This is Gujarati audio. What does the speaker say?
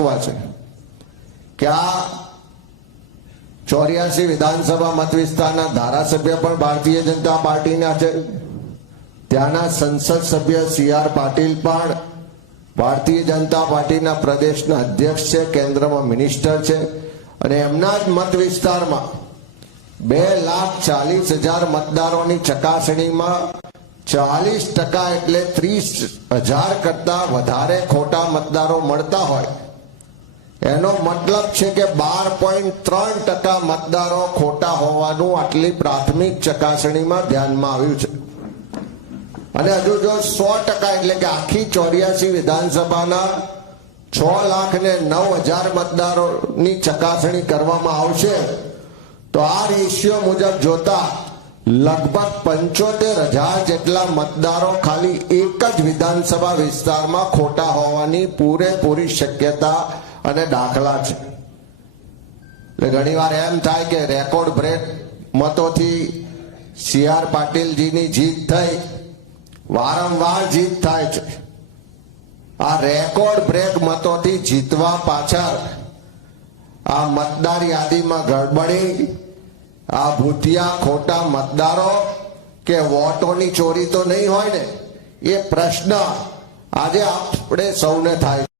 મૂકવા છે કે આ 84 વિધાનસભા મત વિસ્તારના ધારાસભ્ય પણ ભારતીય જનતા પાર્ટીના છે, ત્યાંના સંસદ સભ્ય CR પાટીલ પણ ભારતીય જનતા પાર્ટીના પ્રદેશના અધ્યક્ષ છે, કેન્દ્રમાં મિનિસ્ટર છે, અને એમના જ મત વિસ્તારમાં 2,40,000 મતદારોની ચકાસણીમાં 40% એટલે 30,000 કરતા વધારે ખોટા મતદારો મળતા હોય, એનો મતલબ છે કે 12.3% મતદારો ખોટા હોવાનું આટલી પ્રાથમિક ચકાસણીમાં ધ્યાનમાં આવ્યું છે. અને હજુ જો 100% એટલે કે આખી 84 વિધાનસભાના 6,09,000 મતદારોની ચકાસણી કરવામાં આવશે તો આ રેશિયો મુજબ જોતા લગભગ 75,000 જેટલા મતદારો ખાલી એક જ વિધાનસભા વિસ્તારમાં ખોટા હોવાની પૂરેપૂરી શક્યતા અને દાખલા છે. એટલે ઘણીવાર એમ થાય કે રેકોર્ડ બ્રેક મતોથી CR પાટીલજીની જીત થઈ, વારંવાર જીત થાય છે. આ રેકોર્ડ બ્રેક મતોથી જીતવા પાછળ આ મતદાર યાદીમાં ગડબડી, આ ભૂતિયા ખોટા મતદારો કે વોટોની ચોરી તો નહીં હોય ને, એ પ્રશ્ન આજે આપણે સૌને થાય.